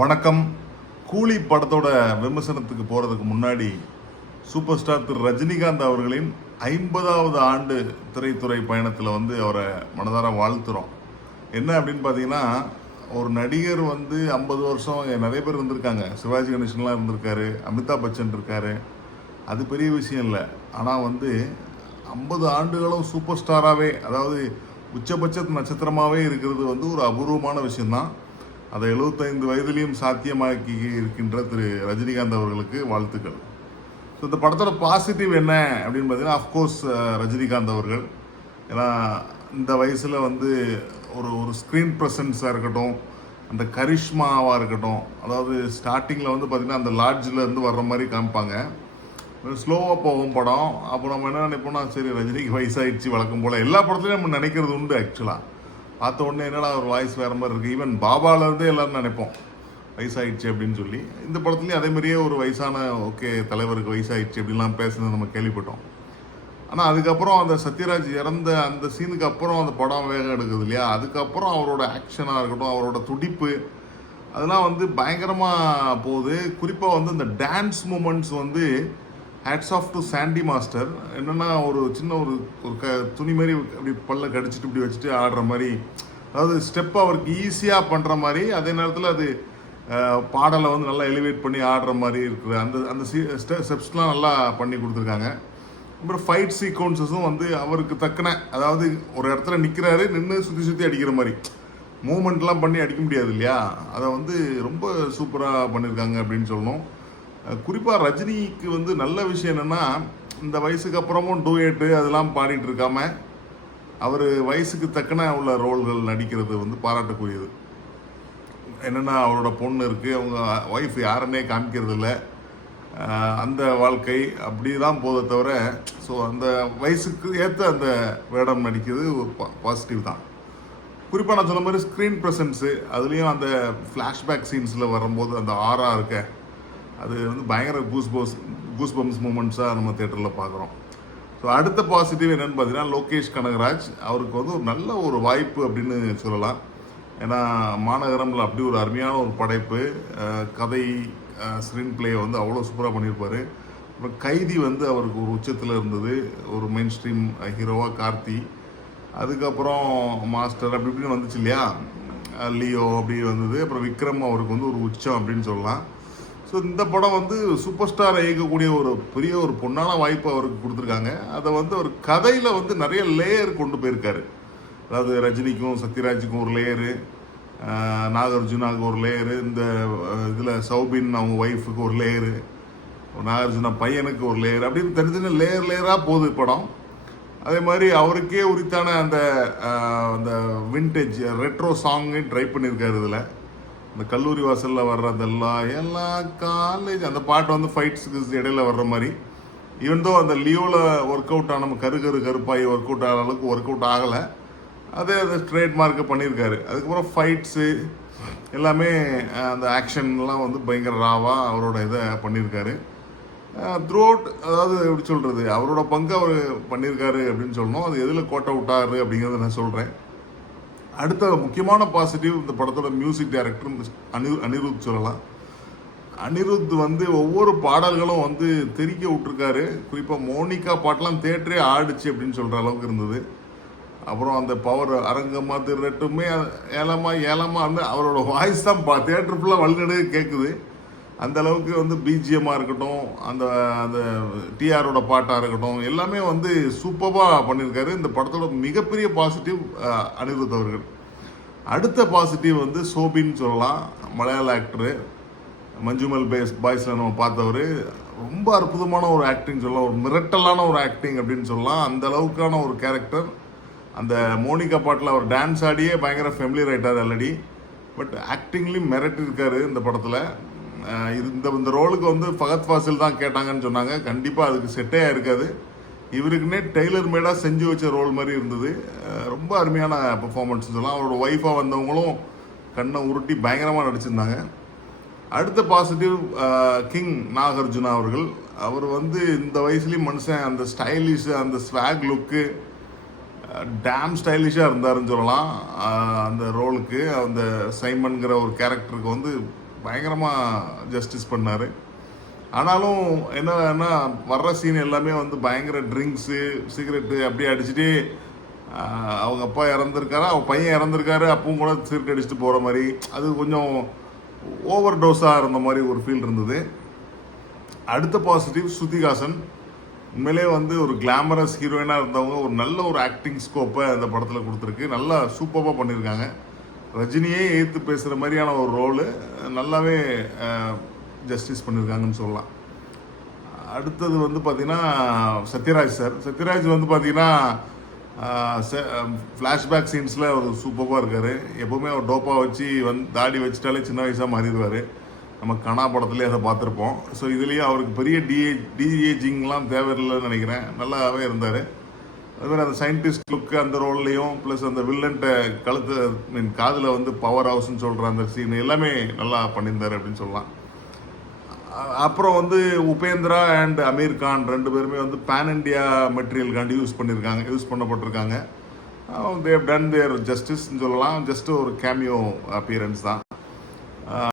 வணக்கம். கூலி படத்தோட விமர்சனத்துக்கு போகிறதுக்கு முன்னாடி சூப்பர் ஸ்டார் திரு ரஜினிகாந்த் அவர்களின் 50வது ஆண்டு திரைத்துறை பயணத்தில் அவரை மனதார வாழ்த்துறோம். என்ன அப்படின்னு பார்த்தீங்கன்னா, ஒரு நடிகர் 50 வருஷம் நிறைய பேர் இருந்திருக்காங்க. சிவாஜி கணேசன்லாம் இருந்திருக்காரு, அமிதாப் பச்சன் இருக்காரு. அது பெரிய விஷயம் இல்லை. ஆனால் 50 ஆண்டுகளும் சூப்பர் ஸ்டாராகவே, அதாவது உச்சபட்ச நட்சத்திரமாகவே இருக்கிறது ஒரு அபூர்வமான விஷயம்தான். அதை 75 வயதிலையும் சாத்தியமாக்கி இருக்கின்ற திரு ரஜினிகாந்த் அவர்களுக்கு வாழ்த்துக்கள். ஸோ இந்த படத்தோட பாசிட்டிவ் என்ன அப்படின்னு பார்த்தீங்கன்னா, அஃப்கோர்ஸ் ரஜினிகாந்த் அவர்கள். ஏன்னா இந்த வயசில் ஒரு ஒரு ஸ்க்ரீன் ப்ரெசன்ஸாக இருக்கட்டும், அந்த கரிஷ்மாவாக இருக்கட்டும், அதாவது ஸ்டார்டிங்கில் பார்த்தீங்கன்னா அந்த லாட்ஜில் இருந்து வர்ற மாதிரி காமிப்பாங்க. ஸ்லோவாக போகும் படம். அப்போ நம்ம என்ன நினைப்போம்னா, சரி ரஜினிக்கு வயசாகிடுச்சு வழக்கம் போல் எல்லா படத்துலையும் நம்ம நினைக்கிறது உண்டு. ஆக்சுவலாக பார்த்த உடனே என்னடா ஒரு வாய்ஸ் வேறு மாதிரி இருக்குது. ஈவன் பாபாவிலேருந்தே எல்லோரும் நினைப்போம் வயசாகிடுச்சு அப்படின்னு சொல்லி. இந்த படத்துலேயும் அதேமாதிரியே ஒரு வயசான தலைவருக்கு வயசாகிடுச்சு அப்படின்லாம் பேசுனது நம்ம கேள்விப்பட்டோம். ஆனால் அதுக்கப்புறம் அந்த சத்யராஜ் இறந்த அந்த சீனுக்கு அப்புறம் அந்த படம் வேகம் எடுக்குது இல்லையா, அதுக்கப்புறம் அவரோட ஆக்ஷனாக இருக்கட்டும், அவரோட துடிப்பு, அதெல்லாம் பயங்கரமாக போகுது. குறிப்பாக இந்த dance moments hats off to Sandy master. என்னென்னா ஒரு சின்ன ஒரு துணி மாதிரி அப்படி பல்ல கடிச்சிட்டு இப்படி வச்சுட்டு ஆடுற மாதிரி, அதாவது ஸ்டெப் அவருக்கு ஈஸியாக பண்ணுற மாதிரி, அதே நேரத்தில் அது பாடலை நல்லா எலிவேட் பண்ணி ஆடுற மாதிரி இருக்கிற அந்த அந்த ஸ்டெப்ஸ்லாம் நல்லா பண்ணி கொடுத்துருக்காங்க. அப்புறம் ஃபைட் சீக்வன்சஸும் அவருக்கு தக்கன, அதாவது ஒரு இடத்துல நிற்கிறாரு, நின்று சுற்றி சுற்றி அடிக்கிற மாதிரி மூமெண்ட்லாம் பண்ணி அடிக்க முடியாது இல்லையா, அதை ரொம்ப சூப்பராக பண்ணியிருக்காங்க அப்படின்னு சொல்லணும். குறிப்பாக ரஜினிக்கு நல்ல விஷயம் என்னென்னா, இந்த வயசுக்கு அப்புறமும் டூயேட்டு அதெல்லாம் பாடிட்டு இருக்காம அவர் வயசுக்கு தக்கன உள்ள ரோல்கள் நடிக்கிறது பாராட்டக்கூடியது. என்னென்னா அவரோட பொண்ணு இருக்குது, அவங்க ஒய்ஃப் யாருன்னே காமிக்கிறது இல்லை, அந்த வாழ்க்கை அப்படி தான் போதை தவிர, ஸோ அந்த வயசுக்கு ஏற்ற அந்த வேடம் நடிக்கிறது ஒரு பாசிட்டிவ் தான். குறிப்பாக நான் சொன்ன மாதிரி ஸ்க்ரீன் ப்ரெசன்ஸு, அதுலேயும் அந்த ஃப்ளாஷ்பேக் சீன்ஸில் வரும்போது அந்த ஆரா இருக்க, அது பயங்கர கூஸ்பம்ஸ் மூமெண்ட்ஸாக நம்ம தேட்டரில் பார்க்குறோம். ஸோ அடுத்த பாசிட்டிவ் என்னென்னு பார்த்தீங்கன்னா, லோகேஷ் கனகராஜ் அவருக்கு ஒரு நல்ல ஒரு வாய்ப்பு அப்படின்னு சொல்லலாம். ஏன்னா மாநகரமில் அப்படி ஒரு அருமையான ஒரு படைப்பு, கதை, ஸ்க்ரீன் பிளே அவ்வளோ சூப்பராக பண்ணியிருப்பார். அப்புறம் கைதி அவருக்கு ஒரு உச்சத்தில் இருந்தது, ஒரு மெயின் ஸ்ட்ரீம் ஹீரோவாக கார்த்தி. அதுக்கப்புறம் மாஸ்டர் அப்படி இப்படின்னு வந்துச்சு இல்லையா, லியோ அப்படி வந்தது. அப்புறம் விக்ரம் அவருக்கு ஒரு உச்சம் அப்படின்னு சொல்லலாம். ஸோ இந்த படம் சூப்பர் ஸ்டாரை இயக்கக்கூடிய ஒரு பெரிய ஒரு பொன்னான வாய்ப்பு அவருக்கு கொடுத்துருக்காங்க. அதை ஒரு கதையில் நிறைய லேயர் கொண்டு போயிருக்காரு. அதாவது ரஜினிக்கும் சத்யராஜுக்கும் ஒரு லேயரு, நாகார்ஜுனாவுக்கு ஒரு லேயரு, இந்த இதில் சௌபின் அவங்க ஒய்ஃபுக்கு ஒரு லேயரு, நாகார்ஜுனா பையனுக்கு ஒரு லேயர், அப்படின்னு தனித்தனி லேயராக போகுது படம். அதே மாதிரி அவருக்கே உரித்தான அந்த அந்த வின்டேஜ் ரெட்ரோ சாங்கையும் ட்ரை பண்ணியிருக்காரு. இதில் இந்த கல்லூரி வாசலில் வர்றதெல்லாம் எல்லா காலேஜ் அந்த பாட்டு ஃபைட்ஸுக்கு இடையில வர்ற மாதிரி, ஈவன் தோ அந்த லியோவில் ஒர்க் அவுட் ஆன கருப்பாகி ஒர்க் அவுட் ஆகிற அளவுக்கு ஒர்க் அவுட் ஆகலை, அதே அதை ட்ரேட் மார்க்கை பண்ணியிருக்காரு. அதுக்கப்புறம் ஃபைட்ஸு எல்லாமே அந்த ஆக்ஷன்லாம் பயங்கர ராவாக அவரோட இதை பண்ணியிருக்காரு. த்ரூ அவுட், அதாவது எப்படி சொல்கிறது, அவரோட பங்கு அவர் பண்ணியிருக்காரு அப்படின்னு சொல்லணும். அது எதில் கோட்டை விட்டாரு அப்படிங்கிறத நான் சொல்கிறேன். அடுத்த முக்கியமான பாசிட்டிவ், இந்த படத்தோட மியூசிக் டைரக்டர் அனிருத் சொல்லலாம். அனிருத் ஒவ்வொரு பாடல்களும் தெரிக்க விட்டுருக்காரு. குறிப்பாக மோனிகா பாட்டெலாம் தேட்டரே ஆடிச்சு அப்படின்னு சொல்கிற அளவுக்கு இருந்தது. அப்புறம் அந்த பவர் அரங்கமாக திருட்டுமே ஏலமாக அவரோட வாய்ஸ் தான் தேட்டர் ஃபுல்லாக வழிநடுக கேட்குது. அந்த அளவுக்கு பிஜிஎம்மாக இருக்கட்டும், அந்த அந்த டிஆரோட பாட்டாக இருக்கட்டும், எல்லாமே சூப்பராக பண்ணியிருக்காரு. இந்த படத்தோட மிகப்பெரிய பாசிட்டிவ் அனிருத் அவர்கள். அடுத்த பாசிட்டிவ் சோபின்னு சொல்லலாம். மலையாள ஆக்டரு, மஞ்சுமல் பாய்ஸில் நம்ம பார்த்தவர். ரொம்ப அற்புதமான ஒரு ஆக்டிங் சொல்லலாம், ஒரு மிரட்டலான ஒரு ஆக்டிங் அப்படின்னு சொல்லலாம். அந்த அளவுக்கான ஒரு கேரக்டர். அந்த மோனிகா பாட்டில் அவர் டான்ஸ் ஆடியே பயங்கர ஃபெமிலியர் ஆகிட்டார் ஆல்ரெடி. பட் ஆக்டிங்லேயும் மிரட்டிருக்காரு இந்த படத்தில். இந்த ரோலுக்கு ஃபகத் ஃபாசில் தான் கேட்டாங்கன்னு சொன்னாங்க. கண்டிப்பாக அதுக்கு செட்டே இருக்காது. இவருக்குன்னே டெய்லர் மேடாக செஞ்சு வச்ச ரோல் மாதிரி இருந்தது. ரொம்ப அருமையான பெர்ஃபார்மன்ஸ் சொல்லலாம். அவரோட ஒய்ஃபாக வந்தவங்களும் கண்ணை உருட்டி பயங்கரமாக நடிச்சிருந்தாங்க. அடுத்த பாசிட்டிவ் கிங் நாகார்ஜுனா அவர்கள். அவர் இந்த வயசுலேயும் மனுஷன் அந்த ஸ்டைலிஷ், அந்த ஸ்வாக் லுக்கு டேம் ஸ்டைலிஷாக இருந்தாருன்னு சொல்லலாம். அந்த ரோலுக்கு, அந்த சைமன்கிற ஒரு கேரக்டருக்கு பயங்கரமாக ஜஸ்டிஸ் பண்ணார். ஆனாலும் என்னன்னா வர்ற சீன் எல்லாமே வந்து பயங்கர ட்ரிங்க்ஸு சிகரெட்டு அப்படியே அடிச்சுட்டு அவங்க அப்பா இறந்துருக்காரு, அவங்க பையன் இறந்துருக்காரு, அப்பவும் கூட சிகரெட் அடிச்சுட்டு போகிற மாதிரி, அது கொஞ்சம் ஓவர் டோஸாக இருந்த மாதிரி ஒரு ஃபீல் இருந்தது. அடுத்த பாசிட்டிவ் ஸ்ருதிஹாசன். உண்மையிலே வந்து ஒரு கிளாமரஸ் ஹீரோயினாக இருந்தவங்க ஒரு நல்ல ஒரு ஆக்டிங் ஸ்கோப்பை அந்த படத்தில் கொடுத்துருக்கு. நல்லா சூப்பராக பண்ணியிருக்காங்க. ரஜினியே எதிர்த்து பேசுகிற மாதிரியான ஒரு ரோலு நல்லாவே ஜஸ்டிஸ் பண்ணியிருக்காங்கன்னு சொல்லலாம். அடுத்தது வந்து பார்த்திங்கன்னா சத்யராஜ் சார். சத்யராஜ் வந்து பார்த்திங்கன்னா ஃப்ளாஷ்பேக் சீன்ஸில் அவர் சூப்பராக இருக்கார். எப்போவுமே அவர் டோப்பாக வச்சு தாடி வச்சுட்டாலே சின்ன வயசாக மாறிடுவார். நம்ம கனா படத்துலேயே அதை பார்த்துருப்போம். ஸோ இதுலேயும் அவருக்கு பெரிய டிஏஜிங்லாம் தேவையில்லைன்னு நினைக்கிறேன். நல்லாவே இருந்தார். அதுமாதிரி அந்த சயின்டிஸ்ட் லுக்கு அந்த ரோல்லையும் ப்ளஸ் அந்த வில்லன்ட்ட காதில் வந்து பவர் ஹவுஸ்ன்னு சொல்கிற அந்த சீன் எல்லாமே நல்லா பண்ணியிருந்தார் அப்படின்னு சொல்லலாம். அப்புறம் வந்து உபேந்திரா அண்ட் அமீர் கான் 2 பேருமே வந்து பேன் இண்டியா மெட்டீரியலுக்காண்டி யூஸ் பண்ணப்பட்டிருக்காங்க. தேவ் டன் தேர் ஜஸ்டிஸ்ன்னு சொல்லலாம். ஜஸ்ட் ஒரு கேமியோ அப்பியரன்ஸ் தான்.